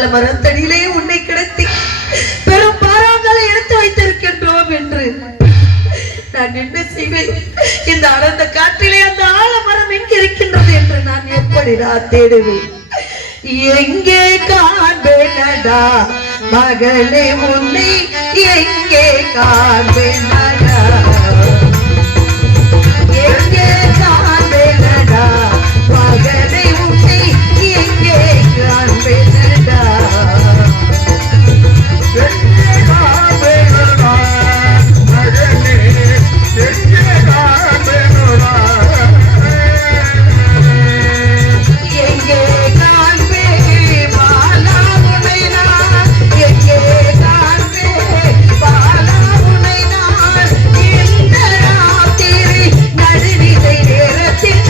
ஆலமரத்தடியிலே உன்னை கிடத்தி பெரும் பாராங்களை எடுத்து வைத்திருக்கின்றோம் என்று நான் என்ன செய்வேன்? இந்த அடர்ந்த காற்றிலே அந்த ஆலமரம் எங்கே இருக்கின்றது என்று நான் எப்படி தேடுவேன்? எங்கே காண்பேனடா மகளே உன்னை, எங்கே காண்பேனடா, எங்கே காண்பேனடா மகளே உன்னை, எங்கே காண்பேனடா, எங்கே காண்பேனடா மகளே, எங்கே காண்பேனடா, எங்கே காண்பே பாலா உன்னை நான், எங்கே காண்பே பாலா உன்னை நான், இந்த ராத்திரி நடுநிலை நேரத்தில்,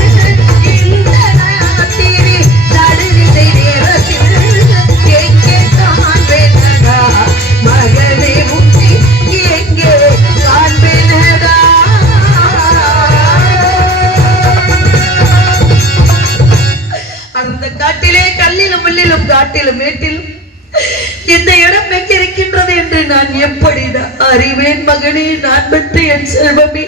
இந்த ராத்திரி நடுநிலை நேரத்தில் எங்கே காண்பேனடா மகளே உன்னை, எங்கே காண்பேனடா. அந்த காட்டிலே கல்லிலும் முள்ளிலும் காட்டிலும் மேட்டிலும் இந்த இடம் எங்கே இருக்கின்றது என்று நான் எப்படி அறிவேன் மகனே? நான் பெற்ற என் செல்வமே,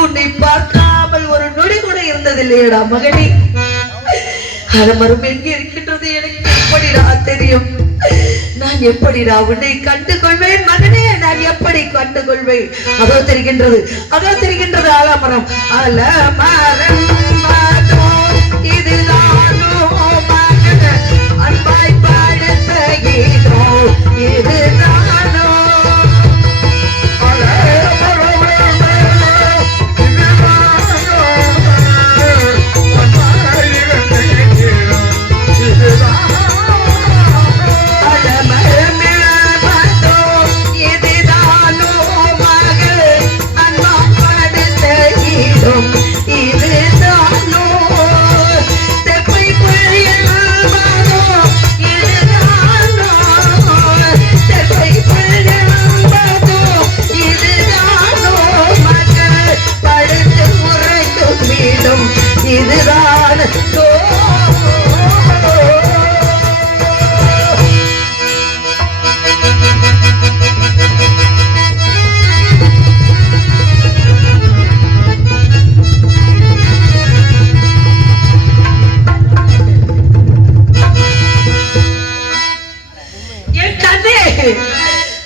உன்னை பார்க்காமல் ஒரு நொடி கூட இருந்ததில்லையடா மகனே. அலமரம் எங்கே இருக்கின்றது எனக்கு எப்படிடா தெரியும்? நான் எப்படிடா உன்னை கண்டுகொள்வேன் மகனே? நான் எப்படி கண்டுகொள்வேன்? அதோ தெரிகின்றது, அதோ தெரிகின்றது ஆலமரம். அலமரம் இதுதானோ மகன அன்பாய் பாடுத்த கீதோ, இதுதானோ இதுதான்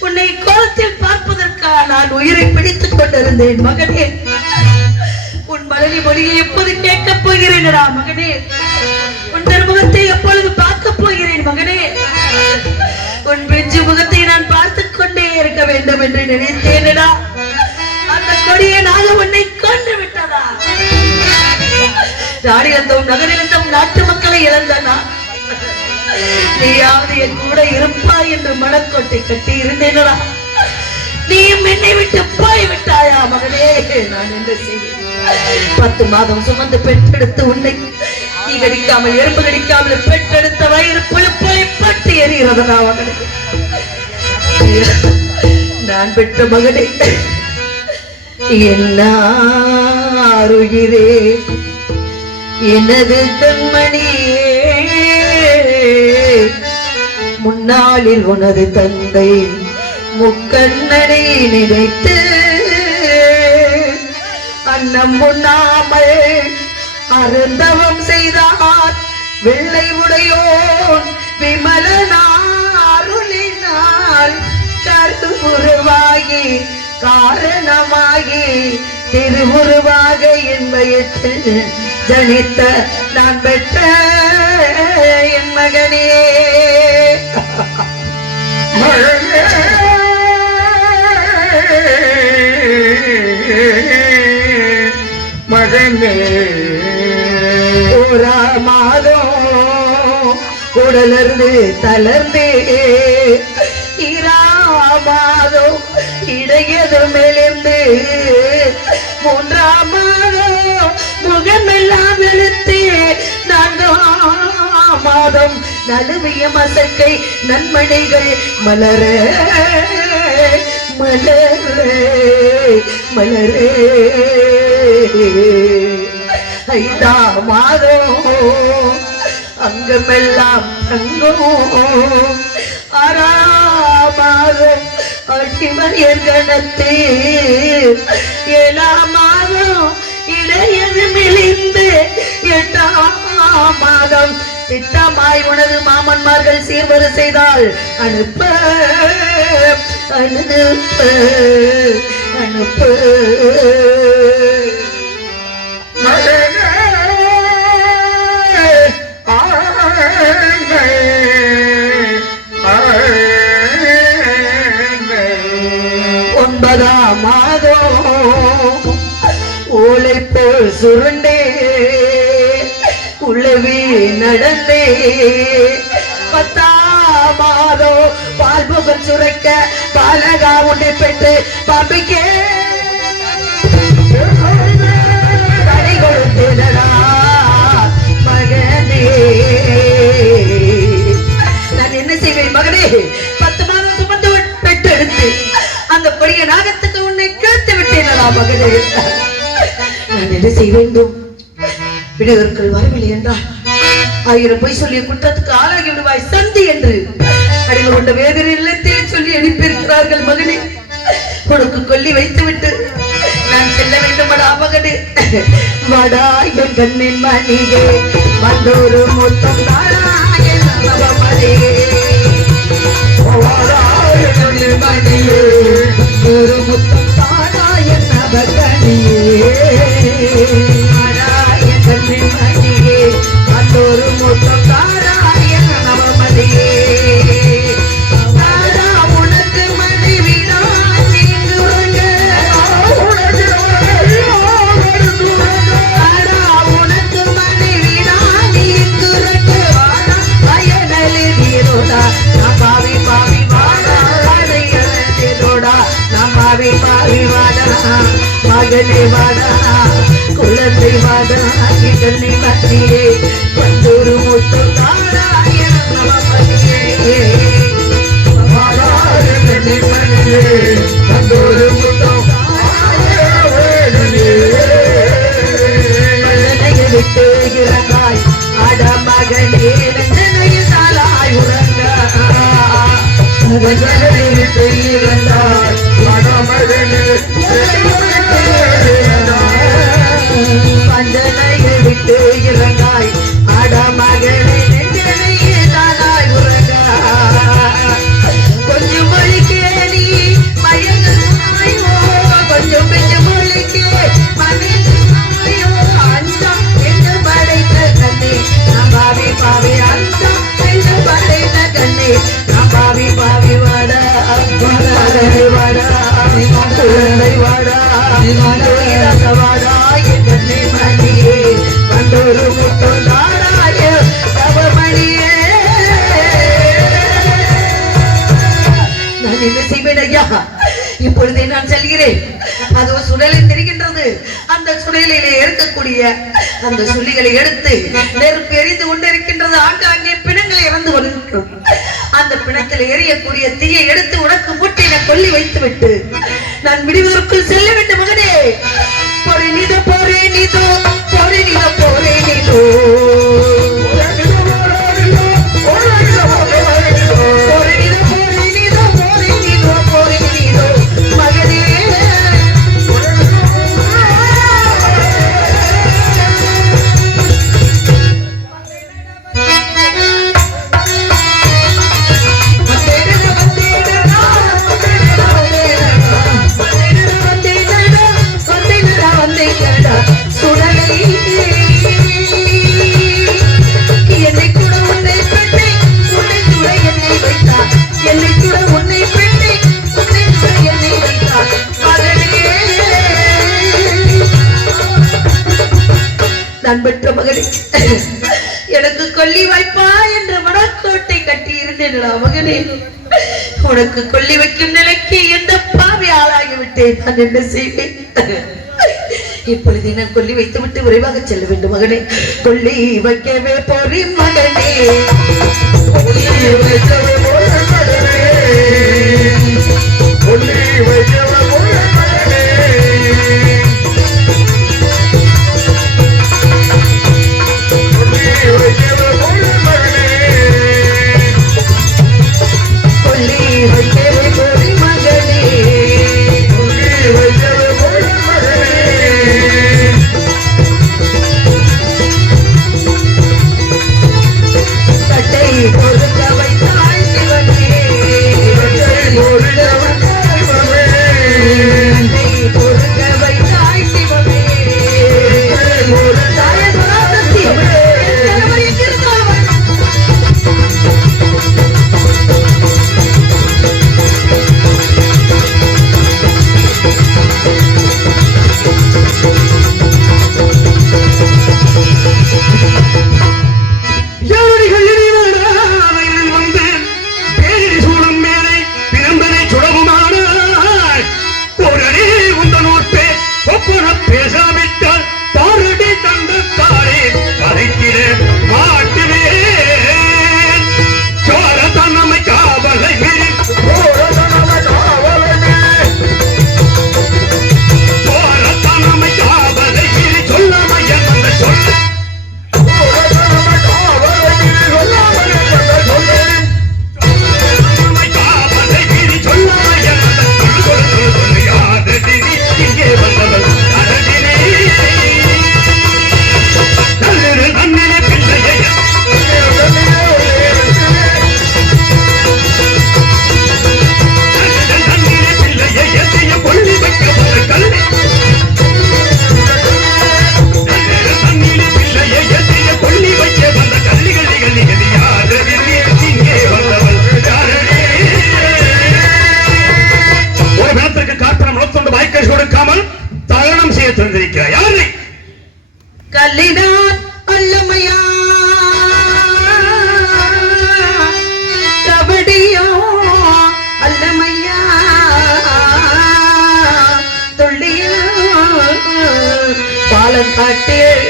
உன்னை கோலத்தில் பார்ப்பதற்காக நான் உயிரை பிடித்துக் கொண்டிருந்தேன் மகனே. உன் மலரி மொழியை எப்போது கேட்கப் போகிறேனடா மகனே? உன் திருமுகத்தை எப்பொழுது பார்க்க போகிறேன் மகனே? உன் பிஞ்சு முகத்தை நான் பார்த்துக் கொண்டே இருக்க வேண்டும் என்று நினைத்தேனடா. அந்த கொடியை நாக உன்னை கொன்று விட்டதா? நாடிருந்தும் நகரிருந்தும் நாட்டு மக்களை இழந்தனா? நீயாவது என் கூட இருப்பாய் என்று மனக்கோட்டை கட்டி இருந்தேனடா. நீயும் என்னை விட்டு போய் விட்டாயா மகனே? நான் என்ன செய்வேன்? 10 மாதம் சுமந்து பெற்றெடுத்து உன்னை நீ கடிக்காமல் எறும்பு கடிக்காமல் பெற்றெடுத்த வயிறு புழுப்பை பட்டு எறிகிறதா மகனே? நான் பெற்ற மகனே, என்னாருயிரே எனது கண்மணியே, முன்னாளில் உனது தந்தை முக்கண்ணனை நினைத்து அன்னம் உண்ணாமல் அருந்தவம் செய்தார் வெள்ளை உடையோன் விமலனாருளினால் கருவுருவாகி காரணமாகி திருவுருவாக என் வயிற்றில் ஜனித்த நான் பெற்ற என் மகனே. மகனே ஒரு மாதம் உடலிருந்து தளர்ந்தே மாதம் இடையது மேலிருந்து 3ஆம் மாதம் முகமெல்லாம் வெளுத்து 4ஆம் மாதம் நழுவிய மசக்கை நன்மணிகள் மலர மலரே மலரே 5ஆம் மாதம் அங்கமெல்லாம் தங்கும் ஆறாமாதம் அடிமையர் கணத்தே 7ஆம் மாதம் இடையது மெலிந்து 8ஆம் மாதம் திட்டமாய் உனது மாமன்மார்கள் சீர்வரு செய்தால் அனுப்ப அனுப்ப அனுப்ப ஒன்பதாம் மாதம் ஓலை போல் சுருண்டே உழவி நடந்தே 10ஆம் மாதம் பால் புகழ் சுரைக்க பாலகா உண்டை பெற்று பாம்பிக்கே கடை கொடுத்தேனடா மகனே. நான் என்ன செய்வேன் மகனே? 10 மாதம் சுமந்து பெற்றெடுத்து அந்த கொடிய நாகத்துக்கு உன்னை கேட்டு விட்டேனடா மகனே. நான் என்ன செய்ய வேண்டும்? விடுவர்கள் வரவில்லை என்றால் 1000 பொய் சொல்லிய குற்றத்துக்கு ஆளாகி விடுவாய் சந்தி என்று அடிகள் கொண்ட வேதனை இல்லத்தில் சொல்லி அனுப்பியிருக்கிறார்கள் மகனே. உனக்கு கொல்லி வைத்துவிட்டு நான் செல்ல வேண்டுமடா மகனே. வடா என் கண்ணின் மணியே வந்தொரு மொத்தம் தாராயன் நவமணியே மணியே ஒரு முத்தம் தாராயன் நவகணியே மணியே அந்தொரு முத்தம் தாராயன் நவமணியே உனக்கு மனைவிடா நீங்கு உனக்கு மனைவிடா நீங்கு வயனலி வீரோடா நான் பாவி பாவி வாடா அடையலோடா நான் பாவி பாவி வாடா மகனே வாடா குழந்தை வாடா கண்ணி மத்தியே வந்தொரு முத்தம் தாராயன் நவமணியே கண்ணி மணியே வந்தொரு முத்தம் விட்டு இறங்காய் அட மகனே நஞ்சனையில் தாளாய் உறங்க விட்டு இறந்தாய் அட மகனே பஞ்சனையை விட்டு இறங்காய் அட மகனே நெஞ்சனையில் தாளாய் உறங்க கொஞ்சம் மொழிக்கே நீ மயங்கமாயோ கொஞ்சம் பெஞ்ச மொழிக்கே மனிதமாயோ அஞ்சம் என்று படைத்த கண்ணே நான் பாவி பாவி அஞ்சம் என்று படைத்த கண்ணே நான் பாவி பாவி வாடா வாடா குழந்தை வாடா வாடா என் கண்ணே மணியே வந்தொரு முத்தம் தாராய நவமணியே. நான் என்ன செய்வேன் ஐயா? இப்பொழுதே நான் செல்கிறேன். அது சுடலில் தெரிகின்றது. அந்த சுடலிலே இருக்கக்கூடிய அந்த சுள்ளிகளை எடுத்து நெருப்பு எரிந்து கொண்டிருக்கின்றது. ஆங்காங்கே பிணங்களை இறந்து கொண்டிருக்கிறது. அந்த பிணத்தில் எரியக்கூடிய தீயை எடுத்து உனக்கு மூட்டையில கொல்லி வைத்து விட்டு நான் விடுவதற்குள் செல்ல வேண்டும் மகனே. போரே நீதோ போரே நீதோ போரே நீதோ போரே நீதோ மகனே நான் பெற்ற மகனே எனக்கு கொல்லி வாய்ப்பா என்ற மனக்கோட்டை கட்டி இருந்தேன் மகனே. உனக்கு கொல்லி வைக்கும் நிலைக்கு எந்த பாவி ஆளாகிவிட்டேன். நான் என்ன செய்வேன்? இப்பொழுது நான் கொல்லி வைத்து விட்டு விரைவாக செல்ல வேண்டும் மகனே. கொல்லி வைக்கவே போறி மகனே கொல்லி வைக்கவே மகனே கொல்லி வைக்கவே மகனே கொல்லி வைக்கவே வாய்க்கால் கொடுக்காமல் தகனம் செய்ய தந்திருக்கிறார். யாரை? கல்லினான் அல்லமையா கபடியோ அல்லமையா துள்ளியா பாலக்காட்டில்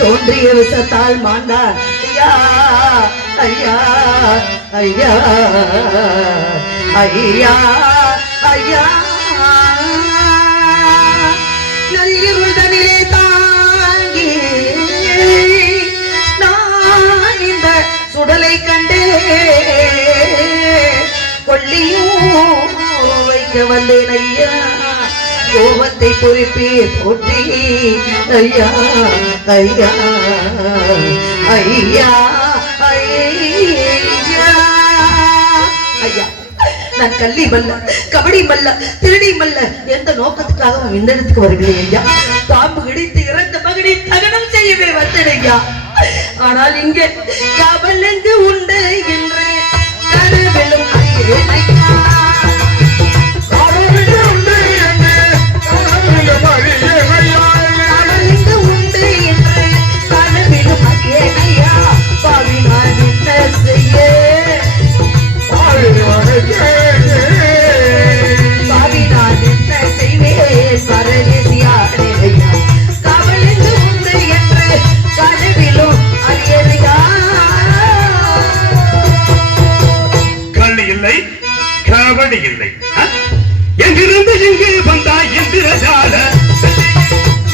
தோன்றிய விசத்தால் மாண்டார் ஐயா ஐயா ஐயா ஐயா ஐயா நல்லிருள்தனிலே தாங்கி நான் இந்த சுடலை கண்டே கொல்லியும் வைக்க வந்தேன் ஐயா கோபத்தை பொறுப்பீர் போற்றி ஐயா ஐயா ஐயா ஐயா ஐயா நான் கள்ளி மல்ல கபடி மல்ல திருடி மல்ல எந்த நோக்கத்துக்காகவும் இந்த இடத்துக்கு வருகிறேன் ஐயா பாம்பு கிடைத்து இறந்த மகனை தகனம் செய்யவே வந்தேன் ஐயா ஆனால் இங்கே காவல் எங்கு உண்டு என்று கனவிலும் அறிகிறேன் ஐயா கபடி இல்லை. எங்கிருந்து இங்கு வந்தாய் இந்திரஜால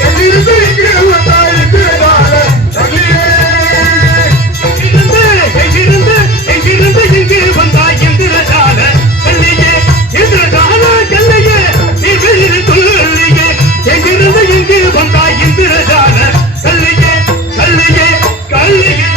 எங்கிருந்து இங்கு வந்தாய் இந்திரஜால எங்கிருந்து இங்கு வந்தாய் இந்திரஜால கல்லியே இந்திரஜால கல்லியே நீ வெளியில் சொல்லியே எங்கிருந்து இங்கு வந்தாய் இந்திரஜால கல்லியே கல்லியே கல்லியே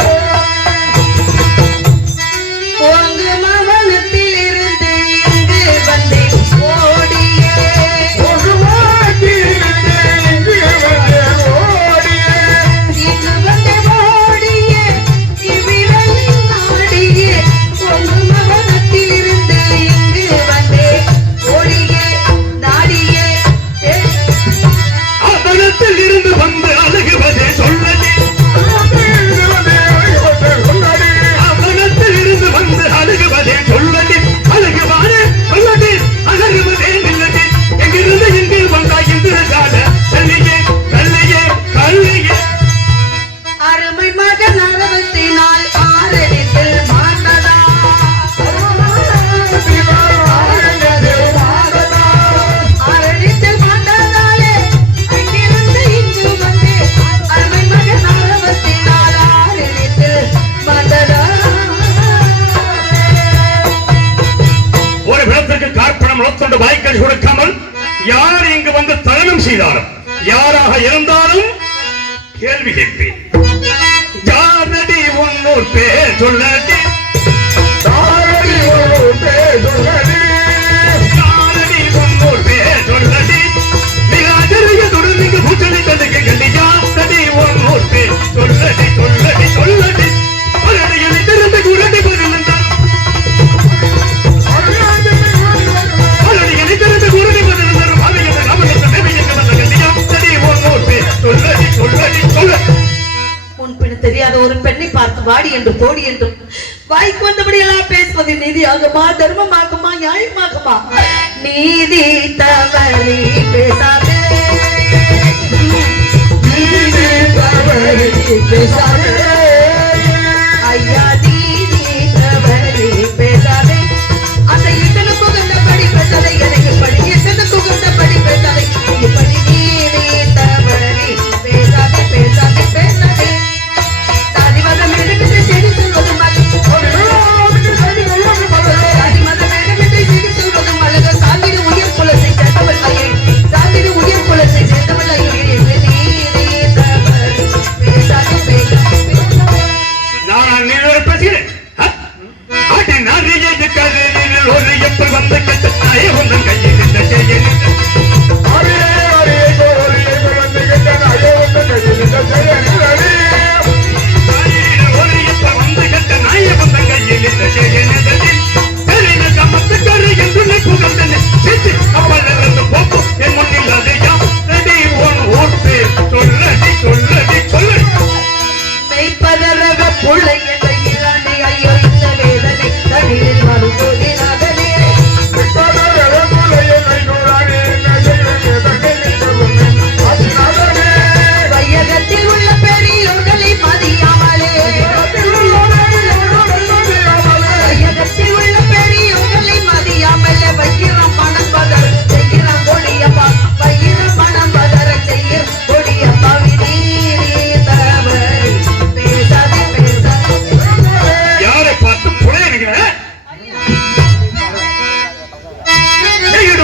கொடுக்காமல் யார் இங்கு வந்து தகனம் செய்தாலும் யாராக இருந்தாலும் கேள்வி கேட்பேன். ஜானடி உன்னோர் பேர் சொல்லடி ஜானடி உன்னோர் பேர் சொல்லடி ஜானடி உன்னோர் பேர் சொல்லடி மிகாஜரிய தொடர்ந்து பூச்சலி தடுக்க கண்டி ஜானடி உன்னோர் பேர் சொல்லடி சொல்லடி சொல்லடி பலரையில் திறந்து குரடி பதிலென்றார் முன்பின் தெரியாத ஒரு பெண்ணை பார்த்து வாடி என்று போடி என்றும் வாய்க்கு வந்தபடியெல்லாம் பேசுவது நீதியாகுமா தர்மமாகுமா நியாயமாகுமா நீதி தவறி பேசாதே நீதி தவறி பேசாதே ஐயா நீதி தவறி பேசாதே அந்த இதனுக்கு கண்டபடி பேசாதே எனக்கு படி எத்தனுக்கு கண்டபடி பேசாதே இப்படி நீதி தவறி பேசாதே பேசாதே பேசாதே சாதி மதம் வேண்டுமென்று செய்தி சொல்வது சாதி மதம் வேண்டுமென்று செய்தி சொல்வது மலக சாந்திடு உயர் குலத்தை சேர்ந்தவள் ஐயே சாந்திடு உயர் குலத்தை சேர்ந்தவள் ஐயே நீதி தவறி பேசாதே பேசாதே பேசாதே நான் நீ பேசி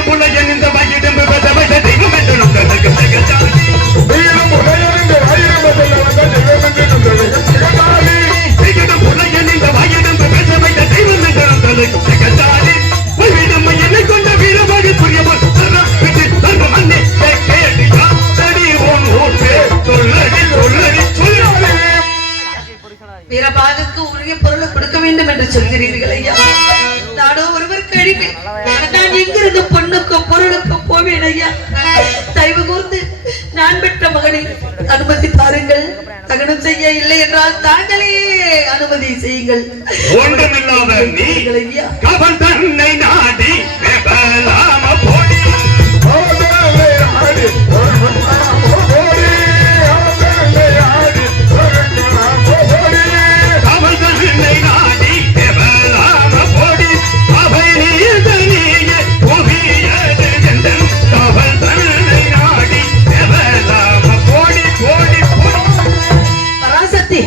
புள்ளையன் இந்த வாயிடம் பெற்ற வைத்த தெய்வம் என்று நம் தனக்கு திகழ்ந்தாடி வீரம் உடையன் இந்த வாயிரமத்தில் வந்த தெய்வம் என்று நம் தனக்கு திகழ்ந்தாடி திகழும் புள்ளையன் இந்த வாயிடம் பெற்ற வைத்த தெய்வம் என்று நம் தனக்கு திகழ்ந்தாடி உயிரிடம் என்னை கொண்ட வீரமாக புரியவர் தர்ம மண்ணை கேட்டியா தடி உன் ஊர் பேர் சொல்லடி சொல்லடி சொல்லாதே வீரபாகுக்கு உரிய பொருளை கொடுக்க வேண்டும் என்று சொல்கிறீர்கள் ஐயா. நானோ ஒருவர் கழிவு. நான் எங்கிருந்து பொண்ணுக்கும் பொருளுக்கும் போவேன் ஐயா. தயவு கூர்ந்து நான் பெற்ற மகனை அனுமதி தாருங்கள். தகனம் செய்ய இல்லை என்றால் தாங்களே அனுமதி செய்யுங்கள். ஒன்றுமில்லாத நீ ஐயா கவல் தன்னை நாடி வெபலாம போடி அவதலை ஆடி ஒரு மன்னாமோடி அவதலை ஆடி ஒரு மன்னாமோடி கவல் தன்னை நாடி வெபலாம போடி அவை நீய புவியது எந்தன் கவல் தன்னை நாடி வெபலாம போடி போடி போடி பராசக்தி,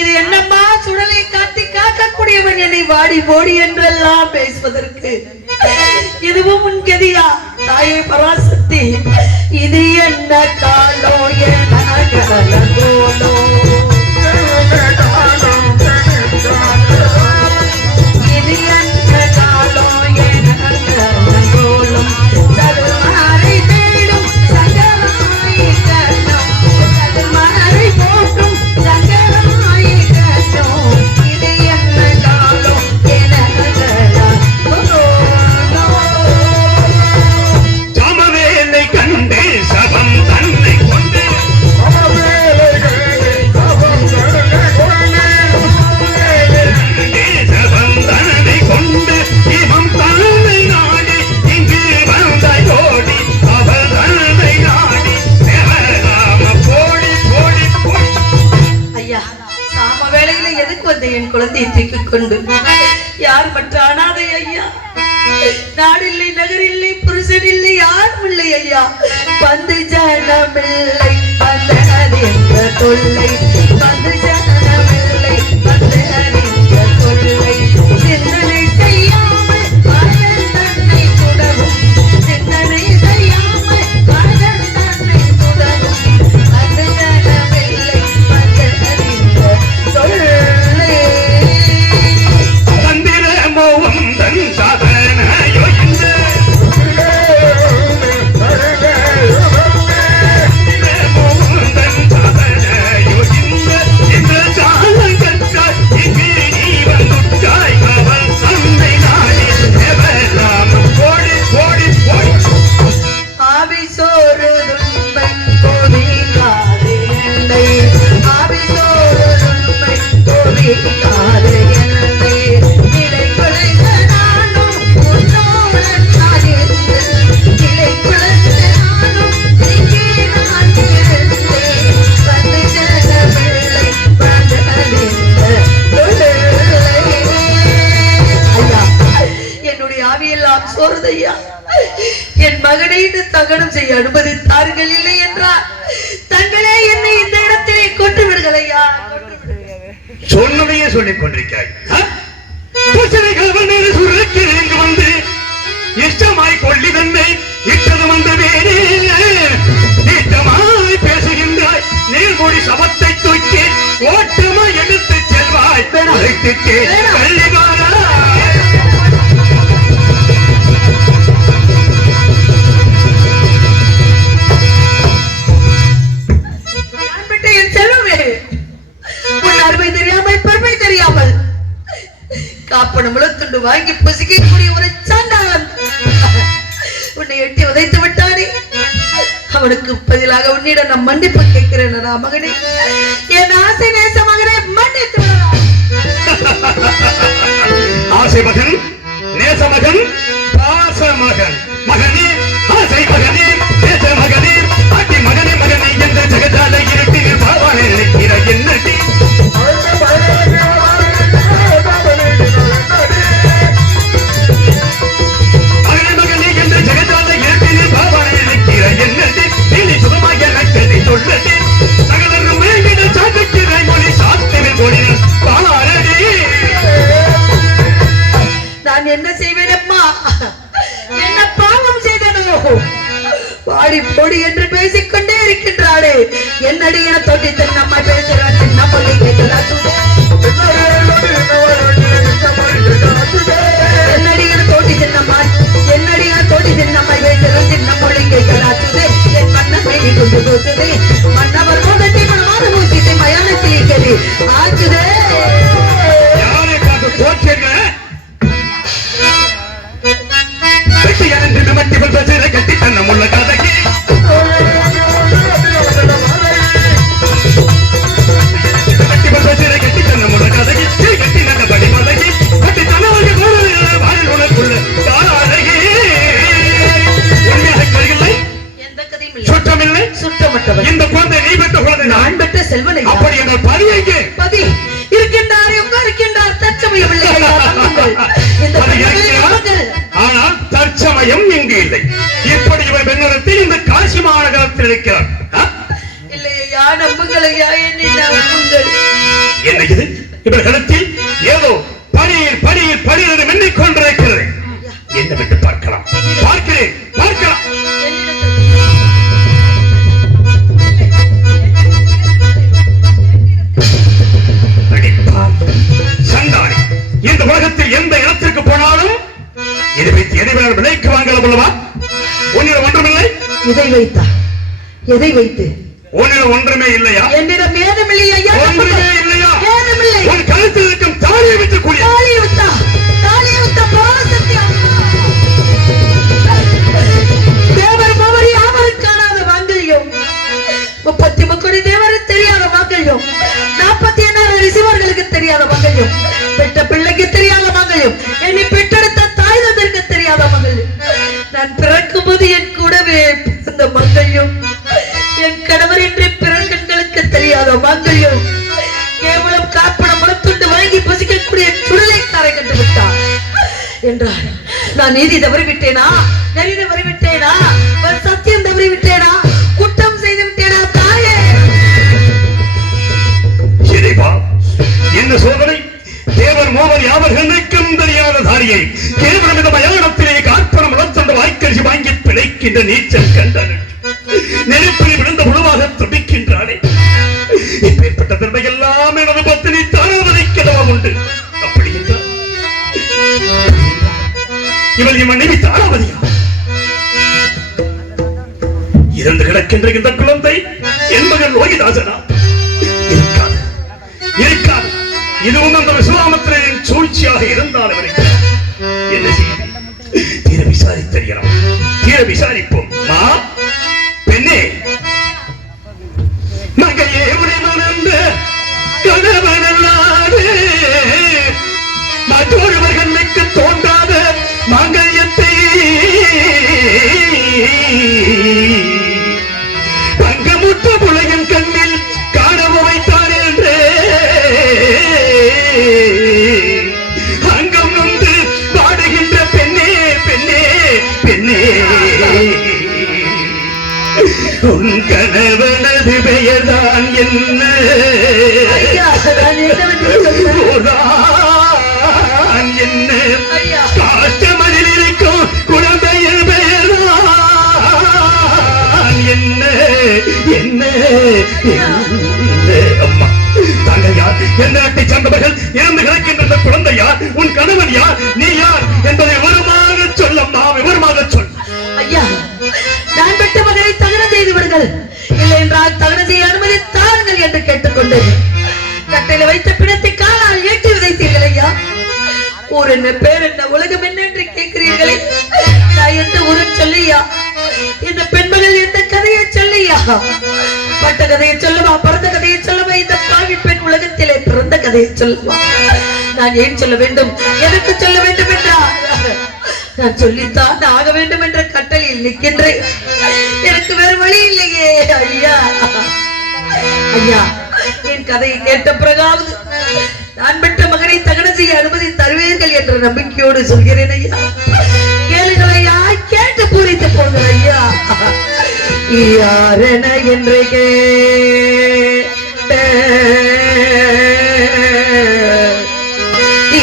இது என்னம்மா சுடலை காட்டி காக்கக்கூடியவன் என்னை வாடி போடி என்றெல்லாம் பேசுவதற்கு இதுவும் உன் கதியா? தாயே பராசக்தி, இது என்ன காலோ என்ன கலங்கோலோ இது என்ன காலோ என்ன கலங்கோலம் சதுமாரை தேடும் சங்கராய் கண்ணம் சதுமாரை போற்றும் சங்கராய் கண்ணம் இது என்ன காலோ என்ன சமவேலை கண்டு சபம் தன்னை கொண்டு அவவேலை கண்டு அவம் தன்னை கொண்டு சபம் தன்னை கொண்டு இவம் தன்னை நாடி இங்கு வந்தாய் ஓடி அவள் தன்னை நாடி தேவராம போடி போடி போடி ஐயா, சாம வேளையில எதுக்கு வந்த என் குழந்தையை தூக்கிக் கொண்டு? யார் மற்ற அனாதை ஐயா? நாடில்லை, நகரில்லை, புருஷன் இல்லை, யாரும் இல்லை ஐயா. பந்து ஜனமில்லை, வந்தது என்ற தொல்லை. பந்து ஜனமில்லை, வந்தது என்ற தொல்லை. சிந்தனை செய்யாமல் மகன் தன்னை சுடவும், சிந்தனை செய்யாமல் மகன் தன்னை சுடவும். பந்து ஜனமில்லை, வந்தது என்ற தொல்லை. தந்திரமோ வந்தன் சாதனையோ இந்த தந்திரமோ வந்தன் சாதனையோ இந்த சாதம் கற்றாய் இங்கு நீ வந்துட்டாய் அவள் தன்னை நாடி தேவராம போடி போடி போடி ஆவி சோறு துன்பை கோவிக்காதே என்னை. ஆவி சோறு துன்பை கோவிக்காதே என்னை. இலை குலைந்த நானும் உன்னோடன் நான் இருந்தேன். இலை குலைந்த நானும் இங்கே நான் இருந்தேன். வந்து ஜனமில்லை, வந்தறிந்த தொல்லை. ஐயா, என்னுடைய ஆவியெல்லாம் சோறுதையா. என் மகனை தகனம் செய்ய அனுமதித்தார்கள். இல்லை என்றால் தங்களே என்னை இந்த இடத்திலே கொண்டு விடுகளையா. சொன்னதையே சொல்லிக் கொண்டிருக்கிறாய் இங்கு வந்து இஷ்டமாய் கொள்ளி தன்னை இட்டது வந்த வேறே இஷ்டமாய் பேசுகின்றாய் நீர்மொழி சபத்தை தூக்கி ஓட்டமா எடுத்து செல்வாய் அழைத்துட்டே கள்ளிவாரா நான் விட்ட என் செல்வமே, உன் அருமை தெரியாமல் பெருமை தெரியாமல் காப்பணம் முளத்துண்டு வாங்கி புசிக்கக்கூடிய ஒரு சாண்டாளன் உன்னை எட்டி உதைத்து விட்டானே. அவனுக்கு பதிலாக உன்னிடம் நான் மன்னிப்பு கேட்கிறேன். நான் மகனே, என் ஆசை நேச மகனை மன்னித்து விடலாம். ஆசை மகன் நேச மகன் பாச மகன் மகனே ஆசை மகனே நேச மகனே ஆட்டி மகனே மகனை என்ற ஜெகதால இருட்டில் பாவானே நிற்கிற என்னடி மகனே மகனே என்ற ஜெகதால இருட்டில் பாவானே நிற்கிற என்னடி நீ சுகமாக நட்டதை சொல்லடி சகலரும் மேலிட சாட்டுக்கிற மொழி சாத்துவில் கொடின பாரடி நான் என்ன செய்வேன் அம்மா? என்ன பாவம் பாடி போடி என்று பேசிக்கொண்டே இருக்கின்றாளே என்னடி என தொட்டி நம்ம பேசுறான் சின்ன பொண்ணு கேட்கலாம் என்னடியான தோட்டி சின்னம்மா என்னடியான தோட்டி சின்னம்மா பேசுறான் சின்ன பொண்ணு கேட்கலாம் என் மன்னமை கொண்டு போச்சுதே மன்னவர் போதத்தை மனமான மூச்சிட்டு மயானத்தில் இருக்கிறது ஆச்சுதே யாரை பார்த்து தோற்றீங்க கட்டி தன்ன முள்ள கதைக்கு கட்டி தன்ன முள்ள கதைக்கு கட்டி நட படி மதகி கட்டி தன்னவர்கள் வாயில் உனக்குள்ள காலாடகி உண்மையாக கருகில்லை எந்த கதையும் சுற்றமில்லை சுற்றமற்றவர் இந்த குழந்தை நீ பெற்ற குழந்தை நான் பெற்ற செல்வனை அப்படி என்ற பதி எங்கே பதி இருக்கின்றார் எங்க இருக்கின்றார் தற்சமயம் இல்லை இந்த ஆனால் தற்சமயம் இங்கு இல்லை இப்படி இவர் பெண்ணிடத்தில் இந்த காசி மாநகரத்தில் இருக்கிறார் இல்லையா நம்புங்களையா என்னை நம்புங்கள் என்ன இது இவர்களிடத்தில் ஏதோ பணியில் மின்னிக் கொண்டிருக்கிறது என்ன விட்டு பார்க்கலாம் பார்க்கலாம் சண்டாளி இந்த உலகத்தில் எந்த இடத்திற்கு போனாலும் இதை வைத்து எதைவர்கள் விலைக்கு வாங்கலாம் அல்லவா உன்னிடம் ஒன்றுமில்லை எதை வைத்து உன்னிடம் ஒன்றுமே இல்லையா என்னிடம் ஏதுமில்லையா ஒன்றுமே இல்லையா ஏதுமில்லை உன் கழுத்தில் இருக்கும் தாலியை விட்டு கூடிய தாலியை விட்டா தேவர் மோவரி யாவரும் காணாத மாங்கல்யம் 33 தேவருக்கு தெரியாத மாங்கல்யம் 46 ரிசிவர்களுக்கு தெரியாத மாங்கல்யம் பெற்ற பிள்ளைக்கு தெரியாத மாங்கல்யம் என்னை பெற்றெடுத்த தாய் தந்தருக்கு தெரியாத மாங்கல்யம் நான் பிறக்கும்போது என் கூடவே பிறந்த மாங்கல்யம் என் கணவர் என்று பிறர்களுக்கு தெரியாத மாங்கல்யம் கேவலம் காப்பணம் முளத்துண்டு வாங்கி பசிக்கக்கூடிய சுடலைக்காரை கண்டு விட்டார் என்றார் நான் நீதி தவறிவிட்டேனா நெறி தவறிவிட்டேனா சத்தியம் தவறிவிட்டேனா குற்றம் செய்து விட்டேனா தாயே இறைவா என்ன சோதனை தேவர் மோவர் யாவர்களுக்கும் தெரியாத தாரியை கேவலம் இந்த மயானத்திலே காற்பணம் இழத்தொண்டு வாய்க்கரிசி வாங்கி பிழைக்கின்ற நீச்சல் கண்டனர் நெருப்பில் விழுந்த உணவாக துடிக்கின்றானே இப்பேற்பட்ட திறமையெல்லாம் எனது பத்தினி தாராவதைக்கெல்லாம் உண்டு அப்படி என்றால் இவள் என் மனைவி தாராவதியா இறந்து கிடக்கின்ற இந்த குழந்தை என் மகன் லோகிதாசனா இருக்காது இதுவும் அந்த விஸ்வாமத்திரின் சூழ்ச்சியாக இருந்தால் அவருக்கு என்ன செய்ய தீர விசாரிப்போம் பெண்ணே மகையே உனை மணந்த கணவனல்லாது மற்றொருவர் கண்ணுக்கு தோன்றாத மாங்கல்யத்தை தங்கமுற்ற புலகன் கண்ணில் காணவ வைத்தார் என்று அங்கம் நொந்து பாடுகின்ற பெண்ணே உன் கணவனது பெயர்தான் என்ன என்ன காஷ்டமதில் இருக்கும் குழந்தையின் பெயர்தான் என்ன அம்மா தாங்கள் யார் எந்த நாட்டை சார்ந்தவர்கள் இறந்து கிடக்கின்ற குழந்தை யார் உன் கணவன் யார் நீ யார் என்பதை விவரமாக சொல்லம்மா விவரமாக சொல் ஐயா நான் பெற்ற மகனை தகனம் செய்து விடுங்கள் இல்லை என்றால் தகனம் செய்ய அனுமதி தாருங்கள் என்று கேட்டுக்கொண்டேன் கட்டையில வைத்த பிணத்தை காலால் ஏற்றி விதைத்தீர்கள் ஐயா ஊர் என்ன பேர் என்ன உலகம் என்ன என்று கேட்கிறீர்களே நான் எந்த ஊரை சொல்லியா இந்த பெண்மகள் எந்த கதையை சொல்லியா பட்ட கதையை சொல்லுவா பிறந்த கதையை சொல்லுவா இந்த பாவி பெண் உலகத்திலே பிறந்த கதையை சொல்லுவா நான் ஏன் சொல்ல வேண்டும் எனக்கு சொல்ல வேண்டும் என்றா நான் சொல்லித்தான் ஆக வேண்டும் என்ற கட்டளையில் நிற்கின்றேன் எனக்கு வேறு வழி இல்லையே ஐயா ஐயா என் கதையை கேட்ட பிறகாவது நான் பெற்ற மகனை தகனம் செய்ய அனுமதி தருவீர்கள் என்ற நம்பிக்கையோடு சொல்கிறேன் ஐயா கேளுங்கள் ஐயா கேட்டு பூரித்து போங்கள் ஐயா யாரென என்று கேட்ட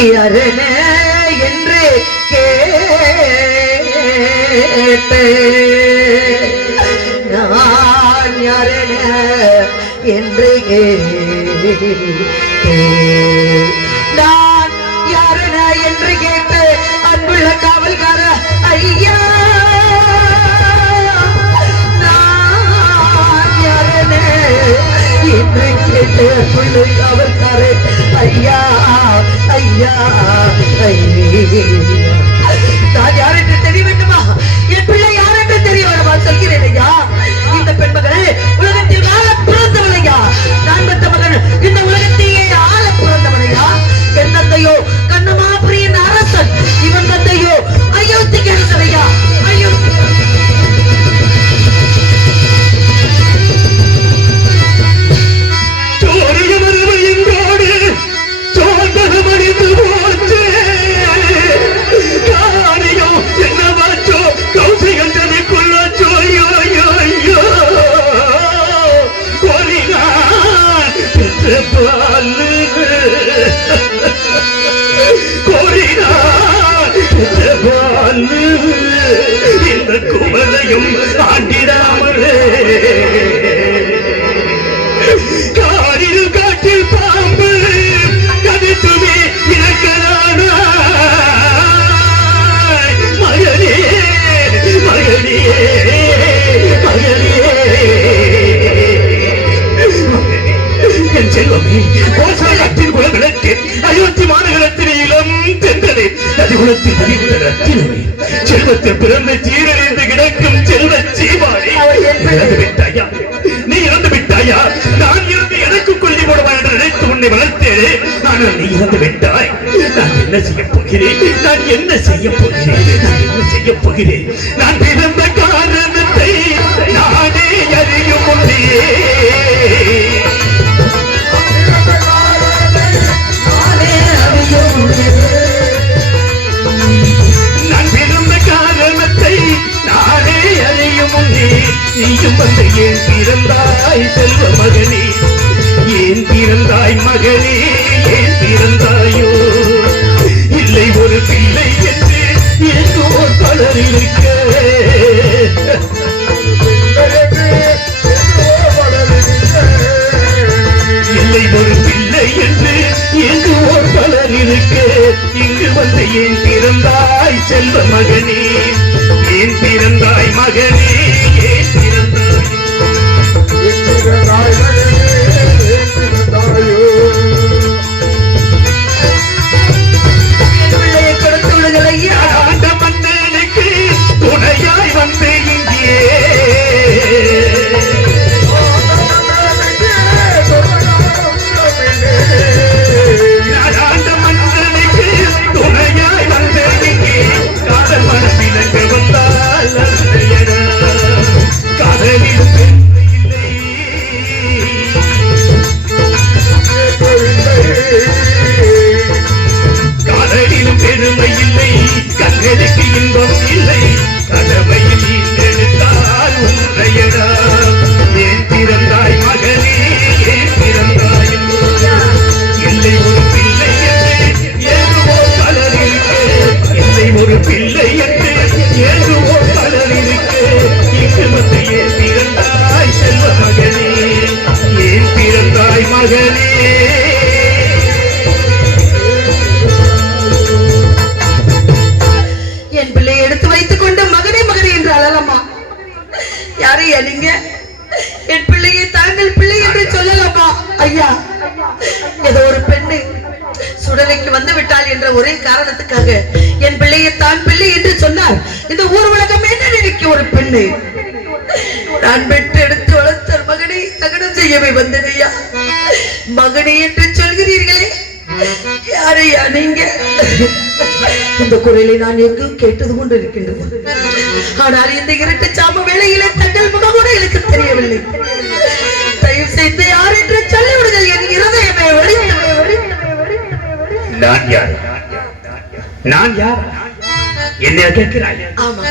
யாரென என்று கேட்ட கேட்டு நான் யாரென என்று நான் யாரென என்று கேட்டு அன்புள்ள காவல்கார ஐயா நான் யாரென என்று கேட்டு அன்புள்ள காவல்கார ஐயா ஐயா ஐயா நான் யார் என்று தெரிய வேண்டுமா? என் பிள்ளை யார் என்று தெரிய வேண்டுமா? சொல்கிறேன் ஐயா. இந்த பெண்மகள் உலகத்தில் வாழ பிறந்தவளையா? நான் பெற்ற மகள் இந்த உலகத்தையே ஆள பிறந்தவளையா? என் தந்தையோ கண்ணமாபுரியின் அரசன், இவன் தந்தையோ அயோத்திக்கு அரசனையா? இந்த குமரையும் ஆண்டிடாமலே காரில் காட்டில் பாம்பு கதித்துமே இறக்கலான மகனே மகனே மகனே என் செல்வமே கோசாலத்தின் குலவிளக்கு அயோத்தி மாநகரத்தின் இளம் தென்றலே நதிகுலத்தின் அறிவுள்ள ரத்தினமே செல்வத்தில் பிறந்த சீரழிந்து கிடக்கும் செல்வ சீமானே இறந்து விட்டாயா? நீ இறந்து விட்டாயா? நான் இருந்து எனக்கு கொல்லி போடுவா என்று நினைத்து உன்னை வளர்த்தேனே, ஆனால் நீ இறந்து விட்டாய். நான் என்ன செய்ய போகிறேன்? நான் என்ன செய்ய போகிறேன்? நான் என்ன செய்ய போகிறேன்? நான் பிறந்த காரணத்தை நானே அறியும் முன்னே நீயும் வந்து ஏன் பிறந்தாய் செல்வ மகனே? ஏன் பிறந்தாய் மகனே? ஏன் பிறந்தாயோ? இல்லை ஒரு பிள்ளை என்று ஏதோ பலர் இருக்க இல்லை ஒரு பிள்ளை என்று ஏதோ பலர் இருக்க இங்கு வந்து ஏன் பிறந்தாய் செல்வ மகனே? ஏன் பிறந்தாய் மகனே? ஏன் பிறந்தாய்? ஆண்ட மன்னனுக்கு துணையாய் வந்து இங்கே ஆண்ட மன்னனுக்கு துணையாய் வந்து இங்கே காதல் மனசிலங்க வந்தால் காதலில் காதலிலும் பெருமை இல்லை, கண்களுக்கு இன்பம் இல்லை, கடமையில் எடுத்தால் உன்னையடா. ஏன் பிறந்தாய் மகனே? ஏன் பிறந்தாய்? இல்லை ஒரு பிள்ளை என்று ஏதுவோ பலர் இருக்க, இல்லை ஒரு பிள்ளை என்று ஏதுவோ பலர் இருக்க, இங்கு வந்து ஏன் பிறந்தாய் செல்வ மகனே? ஏன் பிறந்தாய் மகனே? என் பிள்ளையை எடுத்து வைத்துக் கொண்டு மகனே மகனே என்று அழலாமா? யாரையா நீங்க? என் பிள்ளையை தாங்கள் பிள்ளை என்று சொல்லலாமா? ஐயா, ஏதோ ஒரு பெண்ணு சுடலைக்கு வந்து விட்டாள் என்ற ஒரே காரணத்துக்காக என் பிள்ளையை தான் பிள்ளை என்று சொன்னார். இந்த ஊர் உலகம் என்ன நினைக்க? ஒரு பெண்ணு நான் பெற்று எடுத்து வளர்த்த மகனை தகனம் செய்யவே வந்தேன் ஐயா. மகனே என்று சொல்கிறீர்களே, யாரையா நீங்க? இந்த குரலை நான் எங்கு கேட்டது கொண்டு இருக்கின்றது. ஆனால் இந்த இரட்டு சாம வேளையில தங்கள் முகம் கூட எனக்கு தெரியவில்லை. தயவு செய்து யார் என்று சொல்லிவிடுங்கள். என் இருதயமே நான் யார்? நான் யார்? என்ன கேட்கிறாய்? ஆமா,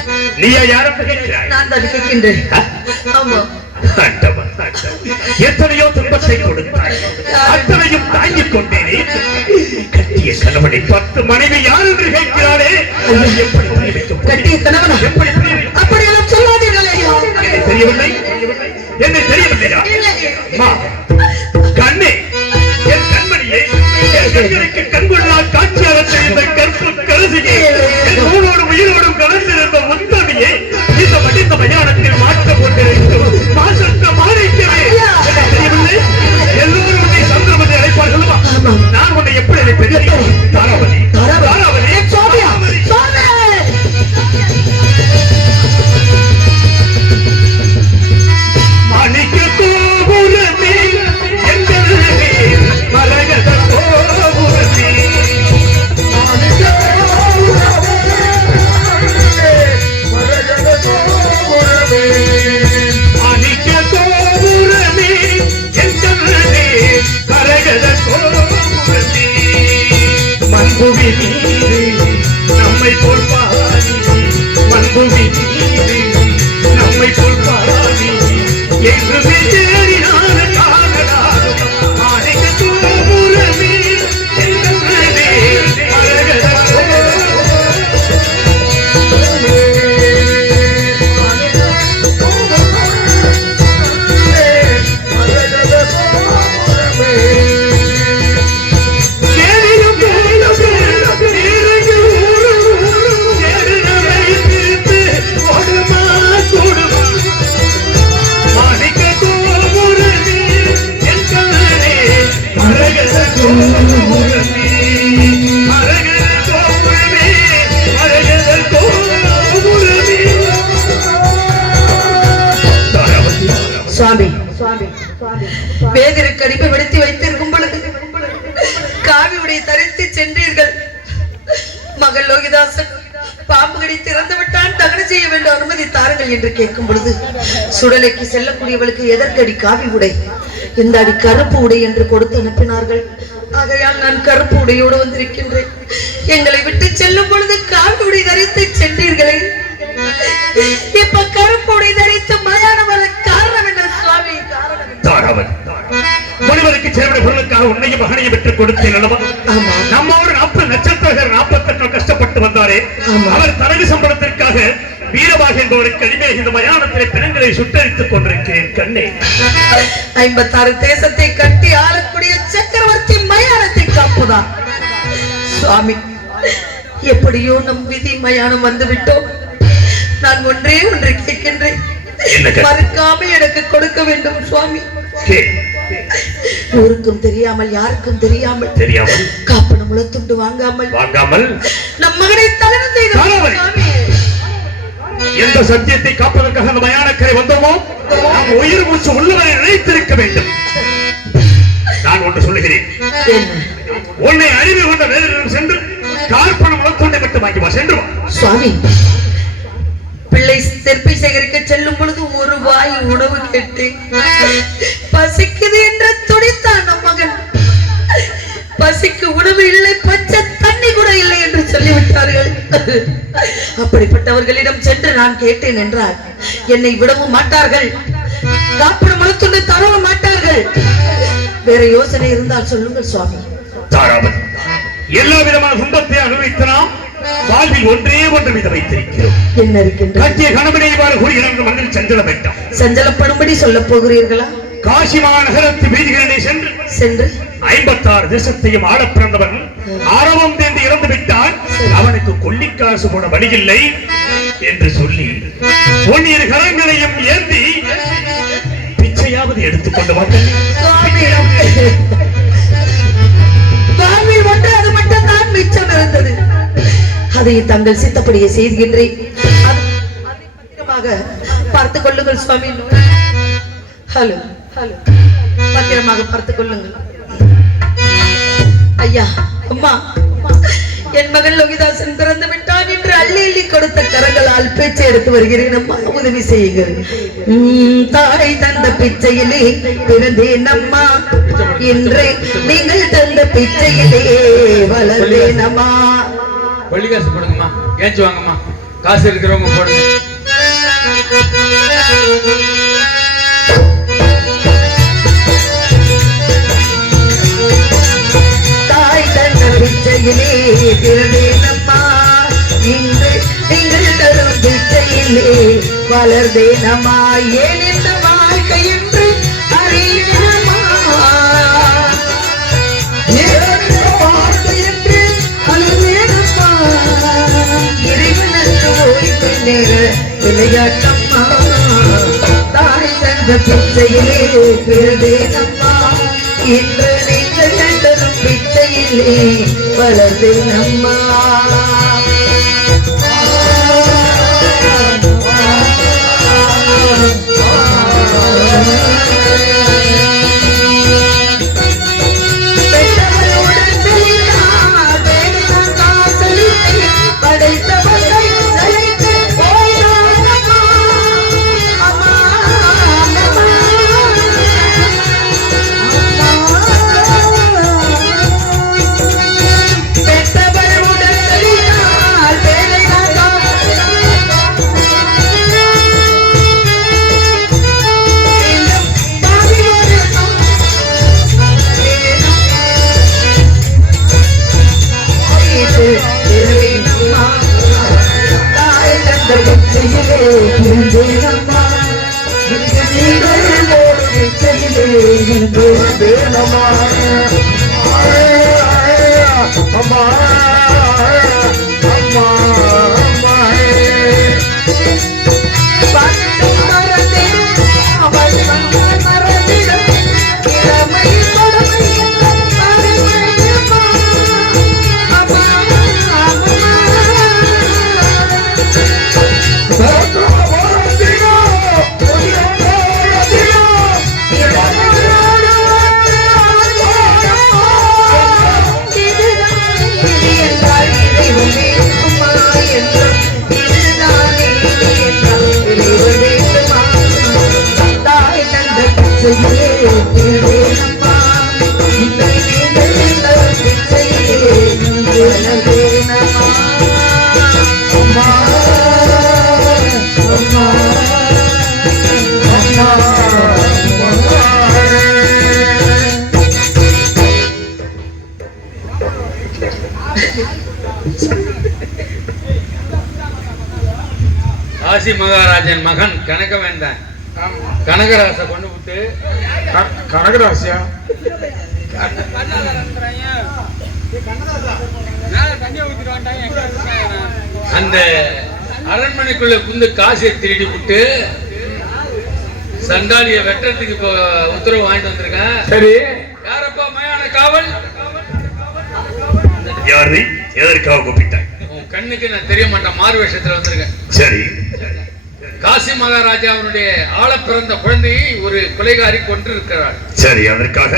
நீ யார் என்று கேட்கிறாய்? நான் தான் கேட்கின்றேன். ஆமா, எத்தனையோ துன்பத்தை கொடுத்தாய், அத்தனையும் தாங்கிக் கொண்டேனே. கட்டிய கணவனை 10 மனைவி யார் என்று கேட்கிறாரே, எப்படி புரிய வைக்கும்? கட்டிய கணவனா? எப்படி புரிய வைக்கும்? அப்படியெல்லாம் சொல்லாதீர்கள் ஐயா. என்னை தெரியவில்லை, என்னை தெரியவில்லையா? அம்மா, கண்ணே, என் கண்மணியே, என் கண்களுக்கு கண்கொள்ளா காட்சியாக தெரிந்த கற்பு கலசியே, என் ஊரோடும் உயிரோடும் கலந்திருந்த உத்தமியே, இந்த மடிந்த மயானத்தில் மாற்றம் கொண்டிருக்கும் மாசற்ற மாணிக்கமே, என்னை தெரியவில்லை? எல்லோரும் உன்னை சந்திரமதி அழைப்பார்களா? நான் உன்னை எப்படி அழைப்பேன்? தாராவதி, தாராவதி, சோபியா, சோபியா. மாணிக்க கோபுரமே, எங்களே மரகத கோபுரமே, மாணிக்க கோபுரமே, எங்களே மரகத கோபுரமே, மண்புவி மீது நம்மை போல் பாதி, மண்புவி மீது நம்மை போல் பாதி, என்றுமே தேடினான காணலாகும் மாணிக்க கோபுரமே, எங்களே மரகத சுவாமி, வேதிற்கு அடிப்பு வெடித்து வைத்திருக்கும் பொழுது காவி உடை தரித்து சென்றீர்கள். மகள் லோகிதாசன் பாம்பு கடி திறந்து விட்டான், தகன செய்ய வேண்டும், அனுமதி தாருங்கள் என்று கேட்கும் பொழுது சுடலைக்கு செல்லக்கூடியவளுக்கு எதற்கடி காவி உடை, இந்த அடி கருப்பு உடை என்று கொடுத்து அனுப்பினார்கள். ஆகையால் நான் கருப்பு உடையோடு வந்திருக்கின்றேன். எங்களை விட்டு செல்லும் பொழுது காவி உடை தரித்து சென்றீர்களே, இப்ப கருப்பு உடை தரித்து மயானம் வர காரணம் என்ன சுவாமி? காரணம் முனிவருக்கு சேவடி பொருளுக்காக உன்னையும் மகனையும் பெற்றுக் கொடுத்தேன் அல்லவா? நம்மோடு 40 நட்சத்திரர்கள் 48 கஷ்டப்பட்டு வந்தாரே, அவர் தனது சம்பளத்திற்காக வீரபாக என்பவருக்கு அடிமை இந்த மயானத்திலே பிணங்களை சுட்டரித்துக் கொண்டிருக்கிறேன். கண்ணே, 56 தேசத்தை கட்டி ஆளக்கூடிய சக்கரவர்த்தி மயானத்தை காப்புதான் சுவாமி. எப்படியோ நம் விதி மயானம் வந்து விட்டோம். நான் ஒன்றே ஒன்று கேட்கின்றேன், மறுக்காமல் எனக்கு கொடுக்க வேண்டும் சுவாமி. ஊருக்கும் தெரியாமல் யாருக்கும் தெரியாமல் காப்பன முளத்துண்டு வாங்காமல் நம் மகனை தகனம் செய்த சுவாமி. எந்த சத்தியத்தை காப்பதற்காக அந்த மயானக்கரை வந்தோமோ, நாம் உயிர் மூச்சு உள்ளவரை நினைத்திருக்க வேண்டும். நான் ஒன்று சொல்லுகிறேன், உன்னை அறிவு கொண்ட வேதனிடம் சென்று கார்பண முளத்துண்டை மட்டும் வாங்கி வா, சென்று வா. சுவாமி, பிள்ளை தெற்பை சேகரிக்க செல்லும் பொழுது ஒரு வாய் உணவு கேட்டு பசிக்குது என்று துடித்தான் நம் மகன். பசிக்கு உணவு இல்லை, பச்சை தண்ணி கூட இல்லை என்று சொல்லிவிட்டார்கள். அப்படிப்பட்டவர்களிடம் சென்று நான் கேட்டேன் என்றால் என்னை விடவும் மாட்டார்கள், காப்பன மலத்துண்டு தரவும் மாட்டார்கள். வேற யோசனை இருந்தால் சொல்லுங்கள் சுவாமி. தாராபதி, எல்லா விதமான துன்பத்தை அனுபவித்து நாம் வாழ்வில் ஒன்றே ஒன்று மீது வைத்திருக்கிறோம். என்ன இருக்கின்றது? கட்டிய கணவனை கூறுகிறார்கள், மண்ணில் சஞ்சலம் வேண்டாம். சஞ்சலப்படும்படி சொல்ல போகிறீர்களா? காசி மாநகரத்து வீதிகளிலே சென்று 56 தேசத்தையும் ஆள பிறந்தவன் ஆரவம் தேர்ந்து இறந்து விட்டான், அவனுக்கு கொல்லிக்காசு போன வழியில்லை என்று சொல்லி பொன்னிரு கரங்களையும் ஏந்தி பிச்சையாவது எடுத்துக்கொண்டு வந்தேன். ஒன்று அது மட்டும் தான் மிச்சம் இருந்தது. அதை தங்கள் சித்தப்படியே செய்கின்றேன். பார்த்துக் கொள்ளுங்கள் சுவாமி. ஹலோ ஹலோ, பத்திரமாக பார்த்துக் கொள்ளுங்கள். ஐயா, அம்மா, என் மகன் லோகிதாசன் பிறந்து விட்டான் என்று அள்ளி அள்ளி கொடுத்த கரங்களால் பேச்சை எடுத்து வருகிறேன். அம்மா, உதவி செய்யுங்கள். தாய் தந்த பிச்சையிலே பிறந்தேன் அம்மா, இன்று நீங்கள் தந்த பிச்சையிலே வளர்ந்தேன் அம்மா. பள்ளிக்காசு போடுங்கம்மா, ஏச்சு வாங்கம்மா, காசு இருக்கிறவங்க போடுங்க. வளர்ந்தேனம்மா ஏன் இந்த வாழ்க்கை என்று அறியேனம்மா ஏன் இந்த வாழ்க்கை என்று அழுவேனம்மா இறைவனுக்கு ஓய்வு நேர விளையாட்டம்மா தாய் தந்த பிச்சையிலே பிறந்தேனம்மா இன்று நீங்கள் தரும் பிச்சையிலே வளர்ந்தேனம்மா காசி மகாராஜன் மகன் கனகவேந்தன் கனகராசை கொண்டு விட்டு கனகராசியா அந்த அரண்மனைக்குள்ள புந்து காசியை திருடி விட்டு சண்டாலிய வெட்டுறதுக்கு இப்போ உத்தரவு வாங்கிட்டு வந்திருக்கேன். சரி, யாரப்பா மயான காவல்? யாரு எதற்காக கூப்பிட்டாய்? உன் கண்ணுக்கு நான் தெரிய மாட்டேன், மாறு வேஷத்துல வந்திருக்கேன். சரி, காசி மகாராஜா அவனுடைய ஆள பிறந்த குழந்தையை ஒரு கொலைகாரி கொன்று இருக்கிறார். சரி, அதற்காக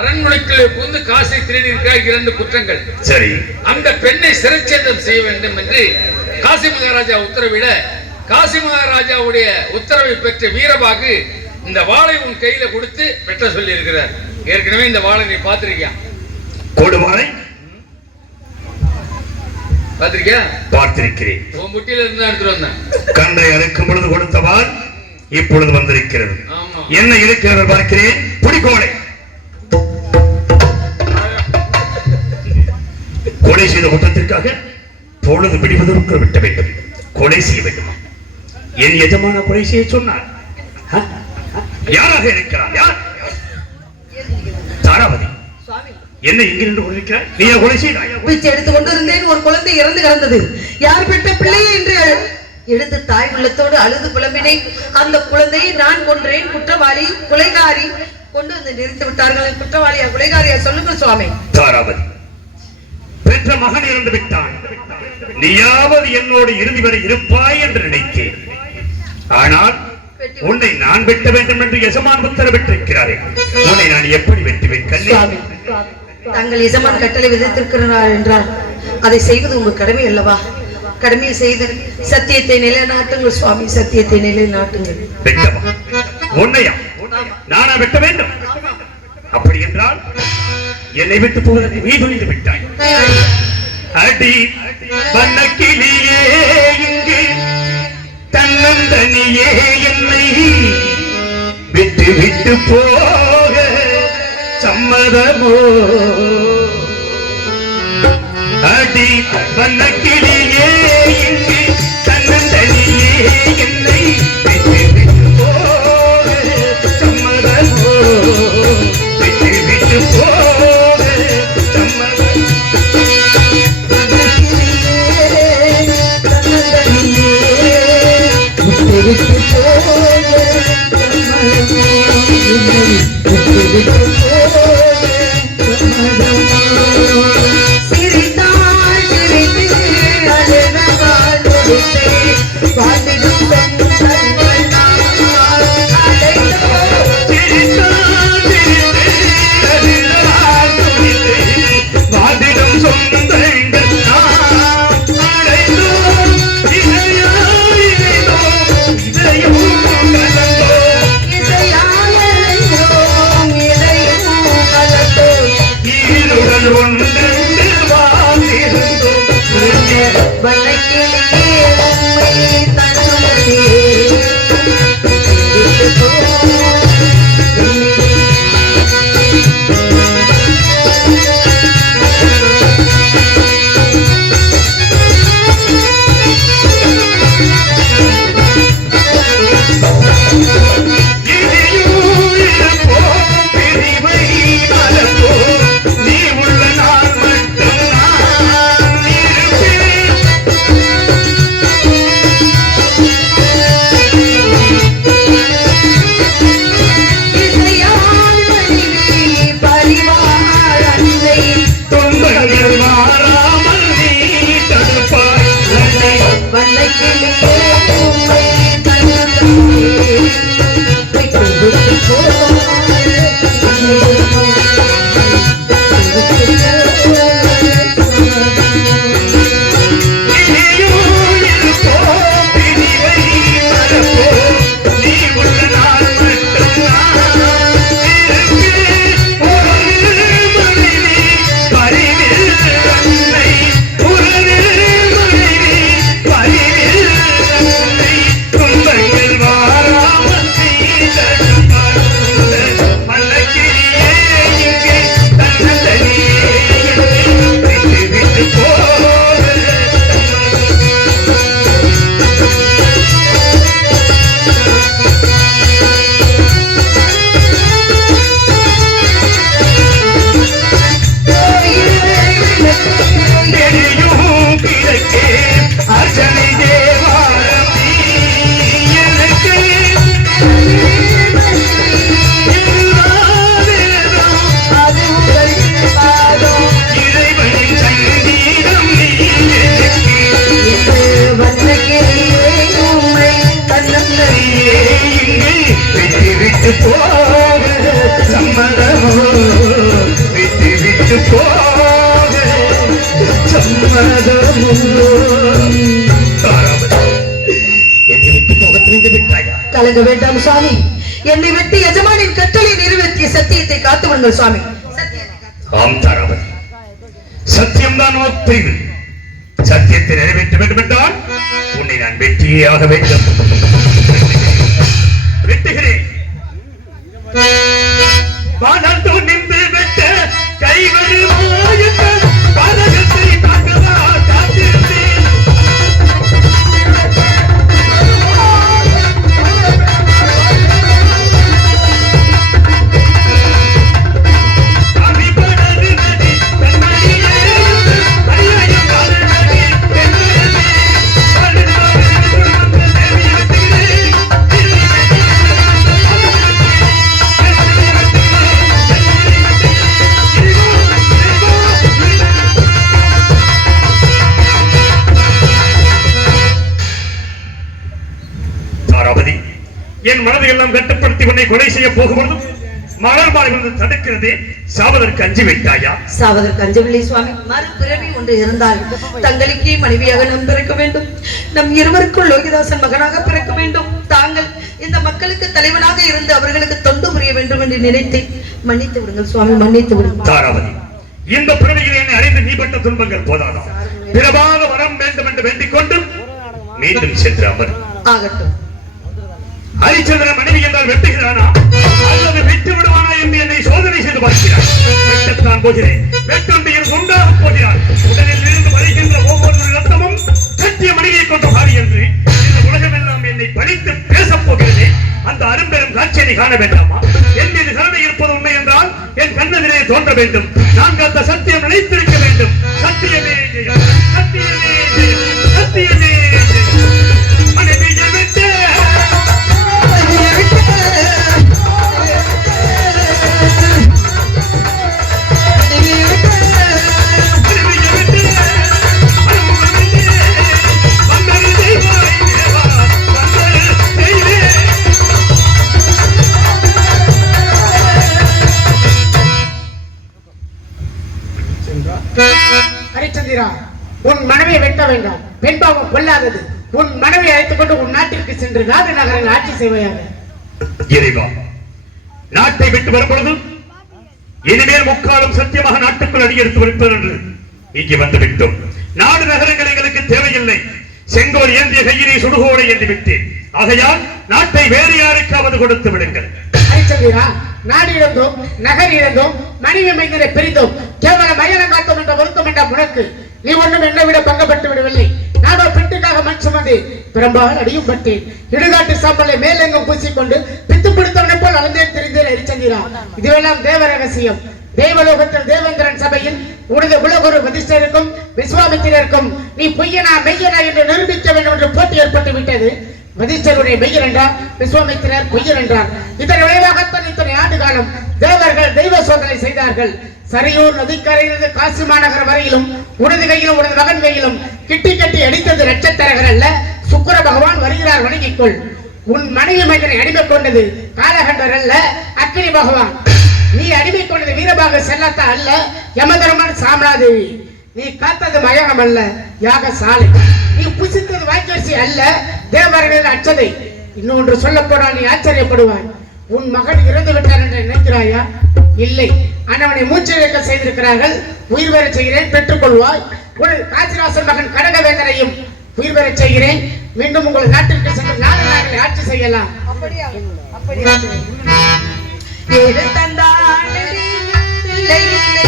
அரண்மனைக்குள்ளே புகுந்து காசை திருடி இருக்கிற 2 குற்றங்கள். சரி, அந்த பெண்ணை சிறைச்சேதம் செய்ய வேண்டும் என்று காசி மகாராஜா உத்தரவிட, காசி மகாராஜாவுடைய உத்தரவை பெற்ற வீரபாகு இந்த வாளை உன் கையில கொடுத்து வெட்ட சொல்லி இருக்கிறார். ஏற்கனவே இந்த வாளை நீ பார்த்திருக்கியா? கொடுவாளை பார்த்திருக்கியா? பார்த்திருக்கிறேன். உன் முட்டியில இருந்து எடுத்துட்டு வந்தேன். கன்றை அறுக்கும் பொழுது கொடுத்தவாள் இப்பொழுது வந்திருக்கிறது. ஆமா, என்ன இருக்கிறது பார்க்கிறேன். புடிக்கோளை கொலை செய்த குற்றத்திற்காக பொழுது விடுவதற்கு விட்ட வேண்டும். கொலை செய்ய வேண்டுமா? என் எஜமான கொலை செய்ய சொன்னார். யாராக இருக்கிறார்? யார்? தாராவதி. என்ன இங்கிருந்து கொண்டிருக்கிறார்? நீயா கொலை செய்தாய்? பிச்சை எடுத்துக் கொண்டிருந்தேன், ஒரு குழந்தை இறந்து கிடந்தது. யார் பெற்ற பிள்ளை என்று எடுத்து தாய் உள்ளத்தோடு அழுது புலம்பினேன். அந்த குழந்தையை நான் கொன்றேன். குற்றவாளி கொலைகாரி கொண்டு வந்து நிறுத்தி விட்டார்கள். குற்றவாளியா கொலைகாரியா சொல்லுங்க சுவாமி. தாராவதி, பெற்ற மகன் இறந்து விட்டான். நீயாவது என்னோடு இறுதி வரை இருப்பாய் என்று நினைத்தேன். ஆனால் உன்னை நான் வெட்ட வேண்டும் என்று எசமான் உத்தரவிட்டிருக்கிறார்கள். உன்னை நான் எப்படி வெட்டுவேன்? கல்யாணி, தங்கள் எஜமான் கட்டளை விதித்திருக்கிறார் என்றால் அதை செய்வது உங்கள் கடமை அல்லவா? கடமையை செய்து சத்தியத்தை நிலைநாட்டுங்கள் சுவாமி, சத்தியத்தை நிலைநாட்டுங்கள். வெட்டவா? உன்னையா? நானா வெட்ட வேண்டும்? அப்படி என்றால் என்னை விட்டு போவதற்கு நீ துணிந்து விட்டாய். அடி வண்ணக்கிளியே இங்கு தன்னந்தனியே என்னை விட்டு விட்டு போக சம்மதமோ? அடி வண்ணக்கிளியே இங்கு தன்னந்தனியே என்னை விட்டு போக சம்மதமா? என்னை விட்டு போக சம்மதமா? சிரித்தாள் சிரித்து அழுதவாள் துடித்து பாட்டிடும் சொந்தங்கள் நான் அடைந்தோம். வாதிடும் சொந்தங்கள் நாம் அடைந்தோம். இதயம் கலந்தோம். இசையாயலையோம் இதையும் கலந்தோம். ஈருடல் ஒன்றென்று வாழ்ந்திருந்தோம். வண்ணக்கிளியே உம்மை தன்னுடனே விட்டு போக இசையால் மனைவி பரிவார் அன்னை வண்ணக்கிளியே உம்மை தன்னுடனே விட்டு போக விட்டு போக சம்மதமோ? விட்டு விட்டு போக சம்மதமோ? என்னை விட்டு போக தெரிந்து விட்டாயா? கலங்க வேண்டாம் சுவாமி. என்னை விட்டு எஜமானின் கட்டளை நிறைவேற்றிய சத்தியத்தை காத்து விடுங்கள் சுவாமி. ஆம் தாராவதி, சத்தியம்தான் பிரிவு. சத்தியத்தை நிறைவேற்ற வேண்டும் என்றால் உன்னை நான் வெற்றியாக வேண்டும். வெட்டுகிறேன். வானம் நின்று வெட்ட கைவருமாய பாதகத்தை தாக்கவா காத்திருந்தேன். அடிபடது நதி தன்மடியே அடியாயம் காரணி தென்னே படுவாடு தாராபதி, என் மனதை எல்லாம் கட்டுப்படுத்தி உன்னை கொலை செய்ய போகும்பொழுதும் மலர் மாலை வந்து தடுக்கிறதே, சாவதற்கு அஞ்சி வைத்தாயா? சாவதற்கு அஞ்சவில்லை சுவாமி. மறுபிறவி ஒன்று இருந்தால் தங்களுக்கே மனைவியாக நாம் பிறக்க வேண்டும். நம் இருவருக்கும் லோகிதாசன் மகனாக பிறக்க வேண்டும். தாங்கள் இந்த மக்களுக்கு தலைவனாக இருந்து அவர்களுக்கு தொண்டு புரிய வேண்டும் என்று நினைத்தேன். மன்னித்து விடுங்கள் சுவாமி, மன்னித்து விடுங்கள். தாராவதி, இந்த பிறவியில் என்னை அறிந்து நீ பட்ட துன்பங்கள் போதாதா? பிறவாத வரம் வேண்டும் என்று வேண்டிக் கொண்டு மீண்டும் சென்று அமர். ஆகட்டும். ஹரிச்சந்திரன் மனைவி என்றால் வெட்டுகிறானா அல்லது விட்டு விடுவானா என்று என்னை சோதனை செய்து பார்க்கிறார். வெட்டத்தான் போகிறேன். வெட்டொன்றியில் உண்டாக போகிறார். உடலில் இருந்து வருகின்ற ஒவ்வொரு ரத்தமும் சத்திய மனைவியை கொண்ட பாடி என்று இந்த உலகமெல்லாம் என்னை பழித்து பேசப் போகிறது. அந்த அரும்பெரும் காட்சியை காண வேண்டாமா? என் மீது கருணை இருப்பது உண்மை என்றால் என் கண்ணெதிரே தோன்ற வேண்டும். நான் காத்த சத்தியம் நினைத்திருக்க வேண்டும். சத்தியமே ஜெயம், சத்தியமே ஜெயம், சத்தியமே ஜெயம். மனைவியை விட்டு உன் மனைவியை வெட்ட வேண்டாம். பெண்பாவம் கொள்ளாதது. உன் மனைவியை அழைத்துக் கொண்டு உன் நாட்டிற்கு சென்று நாடு நகரில் ஆட்சி செய்வாயாக. இறைவா, நாட்டை விட்டு வரும்பொழுது இனிமேல் முக்காலம் சத்தியமாக நாட்டுக்குள் அடியெடுத்து வைப்பது என்று இங்கே வந்துவிட்டோம். நாடு நகரங்கள் எங்களுக்கு தேவையில்லை. செங்கோல் ஏந்திய கையிலே சுடுகோலை ஏந்தி விட்டேன். ஆகையால் நாட்டை வேறு யாருக்காவது கொடுத்து விடுங்கள். ஹரிச்சந்திரா, நாடு இழந்தோம், நகர் இழந்தோம், மனைவி மைந்தரை பிரிந்தோம், கேவல மயலம் காத்தோம் என்ற வருத்தம் என்ற உனக்கு நீ ஒன்றும் என்னை விட பங்கப்பட்டு விடவில்லை. நானோ பெட்டுக்காக மண் சுமந்து பெரும்பாலும் அடியும் பட்டேன். இடுகாட்டு சாம்பலை மேலெங்கும் பூசிக்கொண்டு பித்து பிடித்தவனை போல் அலந்தேன் தெரிந்தேன். ஹரிச்சந்திரா, இதுவெல்லாம் தேவ ரகசியம். தேவலோகத்தில் தேவேந்திரன் சபையில் உனது குலகுரு வசிஷ்டருக்கும் விஸ்வாமித்திரருக்கும் நீ பொய்யனா மெய்யனா என்று நிரூபிக்க வேண்டும் என்று போட்டி ஏற்பட்டு விட்டது. வசிஷ்டருடைய மெய்யர் என்றார், விஸ்வாமித்திரர் பொய்யர் என்றார். இதன் விளைவாகத்தான் இத்தனை ஆண்டு காலம் தேவர்கள் தெய்வ சோதனை செய்தார்கள். சரியூர் நதிக்கரையிலிருந்து காசி மாநகர் வரையிலும் உனது கையிலும் உனது மகன் கையிலும் கிட்டி கட்டி அடித்தது நட்சத்திரங்கள் அல்ல, சுக்கிர பகவான் வருகிறார், வணங்கிக்கொள். உன் மனைவி மகனை அடிமை கொண்டது காலகண்டர் அல்ல, அக்கினி பகவான். நீ அடிமை கொண்டது வீரபாக செல்லத்தா அல்ல, யமதர்மன் சாமலாதேவி. நீ காத்தது மயானம் அல்ல, யாக சாலை. நீ புசித்தது வாய்க்கரிசி அல்ல, தேவர்களின் அச்சதை. இன்னொன்று சொல்ல போனால் நீ ஆச்சரியப்படுவாய். உன் மகன் இறந்து விட்டார் என்று நினைக்கிறாயா? இல்லை, அண்ணவனை மூச்சிழக்க செய்திருக்கிறார்கள். உயிர் பெற செய்கிறேன், பெற்றுக்கொள்வாய். உன் காசிராசன் மகன் கடகவேந்தரையும் உயிர் பெற செய்கிறேன். மீண்டும் உங்கள் நாட்டிற்கு சென்று நாடு நாடுகளை ஆட்சி செய்யலாம். ஏழு தந்தானடி இல்லை இல்லை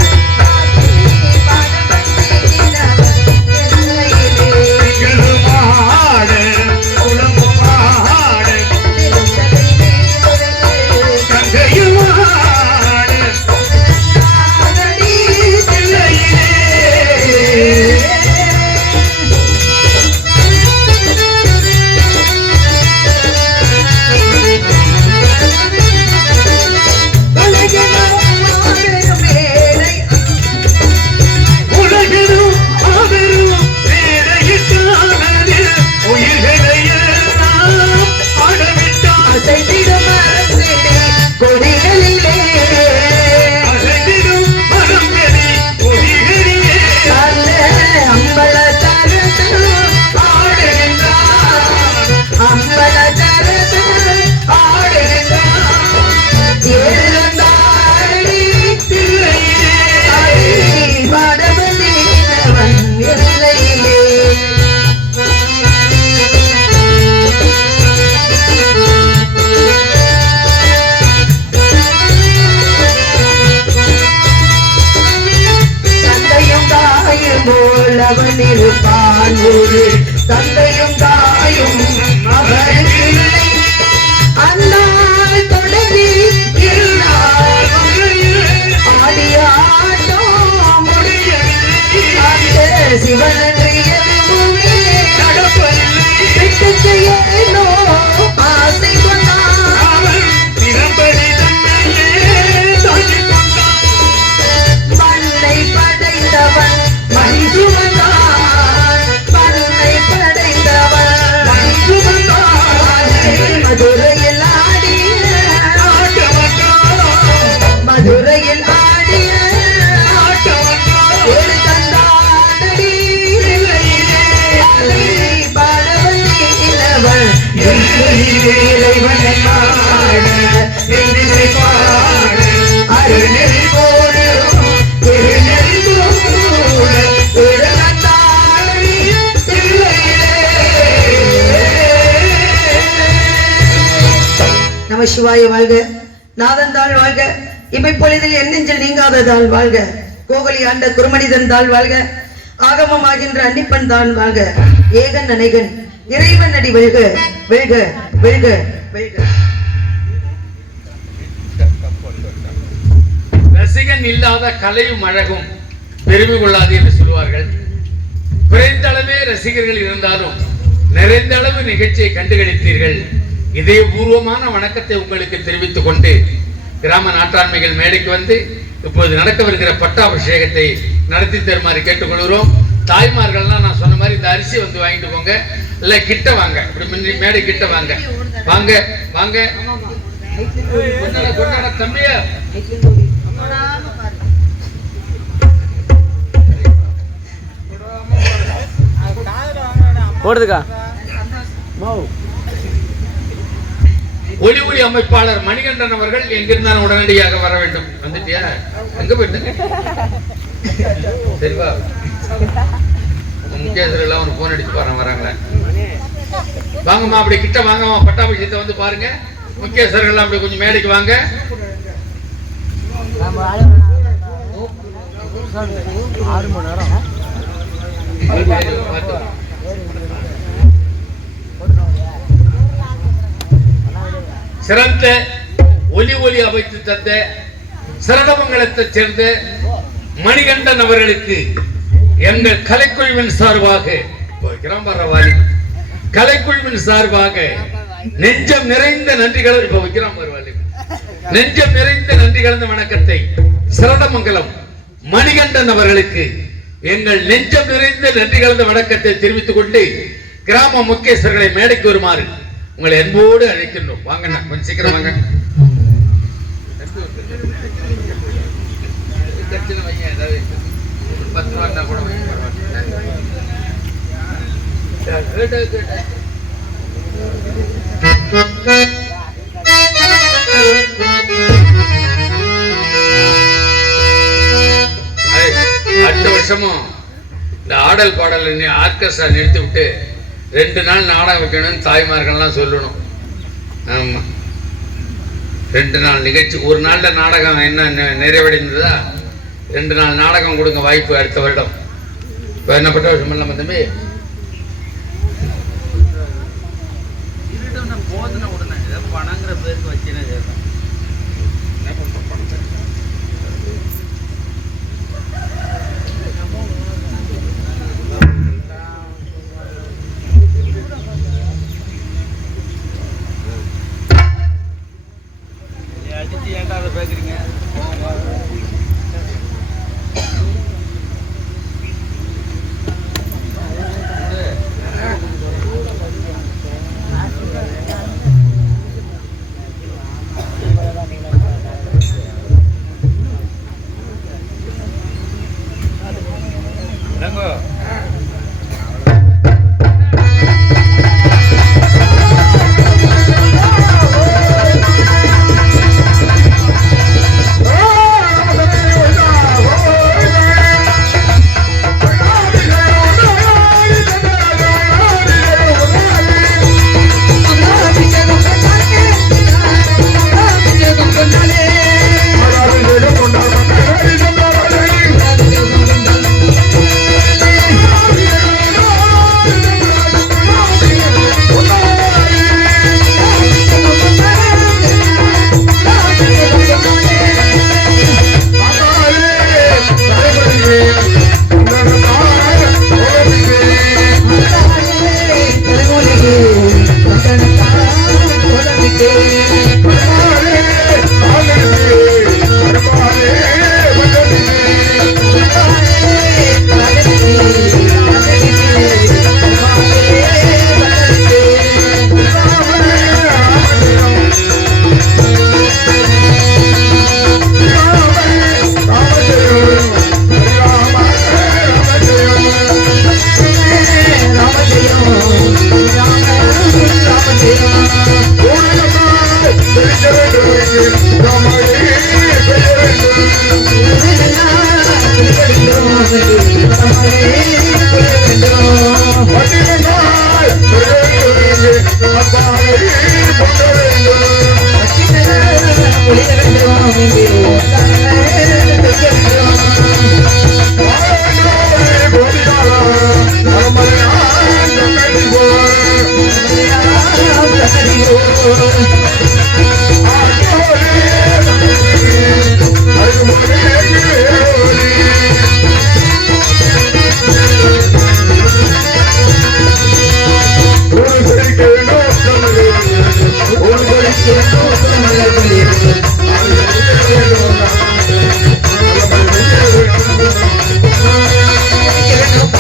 தந்தையும் தாயும் அவருக்கு அந்நாள் தொடங்கி ஆடியாட்டம் முடிய சிவனன்றி எதுவுமே ஏனோ ஆசை கொண்டான் மண்ணை படைத்தவன் மண் சுமந்தான், மண்ணை படைத்தவன் மண் சுமந்தான். மதுரையில் ஆடிய மதுரையில் ஆடிய ஏழு தந்தானடி பாடவன் இளவன் இறைவனை பாட என்னை பாட அருணெறி போடும் திருநெறி கூட நம சிவாய வாழ்க. நாதந்தாள் வாழ்க. இமைப்பொழுதில் என் நெஞ்சில் நீங்காததால் வாழ்க. கோகலி ஆண்ட குருமனிதன் தாள் வாழ்க. ஆகமம் ஆகின்ற அன்னிப்பன் தான் வாழ்க. ஏகன் அநேகன் இறைவன் அடி வெல்க வெல்க வெல்க வெல்க. ரசிகன் இல்லாத கலையும் அழகும் பெருமை கொள்ளாது என்று சொல்வார்கள். குறைந்த அளவே ரசிகர்கள் இருந்தாலும் நிறைந்த அளவு நிகழ்ச்சியை கண்டுகளித்தீர்கள். இதயபூர்வமான வணக்கத்தை உங்களுக்கு தெரிவித்துக் கொண்டு கிராம நாட்டாண்மைகள் மேடைக்கு வந்து இப்போது நடக்கவிருக்கிற பட்டாபிஷேகத்தை நடத்தி தருமாறு கேட்டுக்கொள்கிறோம். தாய்மார்கள்லாம் நான் சொன்ன மாதிரி இந்த அரிசி வந்து வாங்கிட்டு போங்க, இல்ல கிட்ட வாங்க, இப்படி மேடை கிட்ட வாங்க வாங்க வாங்க. தம்பியா ஓடுதுக்கா ஒலி ஒளி அமைப்பாளர் மணிகண்டன் அவர்கள் எங்கிருந்தாலும் உடனடியாக வர வேண்டும். வந்துட்டியா? எங்க போயிட்டு சரிவா? முக்கியஸ்தர்கள் ஒரு போன் அடிச்சு பாருங்க வராங்களே. வாங்கம்மா அப்படி கிட்ட வாங்கம்மா, பட்டாபிஷேகத்தை வந்து பாருங்க. முக்கியஸ்தர்கள் அப்படி கொஞ்சம் மேடைக்கு வாங்க. சிறந்த ஒலி ஒலி அமைத்து தந்த சரணமங்கலத்தைச் சேர்ந்த மணிகண்டன் அவர்களுக்கு எங்கள் கலைக்குழுவின் சார்பாக கலைக்குழுவின் சார்பாக நெஞ்சம் நிறைந்த நன்றிகள். இப்ப வைக்கிறான் பரவாயில்ல. நெஞ்சம் நிறைந்த நன்றி கலந்த வணக்கத்தை சரணமங்கலம் மணிகண்டன் அவர்களுக்கு எங்கள் நெஞ்சம் நிறைந்த நன்றி கலந்த வணக்கத்தை தெரிவித்துக் கொண்டு கிராம முக்கியஸ்தர்களை மேடைக்கு வருமாறு உங்களை அன்போடு அழைக்கின்றோம். வாங்கண்ணா, கொஞ்சம் சீக்கிரம் வாங்க. அடுத்த வருஷமும் இந்த ஆடல் பாடல் ஆர்கெஸ்ட்ரா நிறுத்தி விட்டு 2 நாள் நாடகம் வைக்கணும்னு தாய்மார்கள்லாம் சொல்லணும். ஆமா, 2 நாள் நிகழ்ச்சி. ஒரு நாள்ல நாடகம் என்ன நிறைவடைந்ததா? 2 நாள் நாடகம் கொடுங்க வாய்ப்பு அடுத்த வருடம். இப்போ என்னப்பட்ட வருஷம் இல்லாம தம்பி போதுன உடனே பணங்கிற பேருக்கு வச்சுன்னு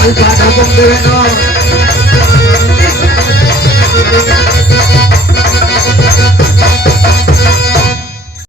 Al para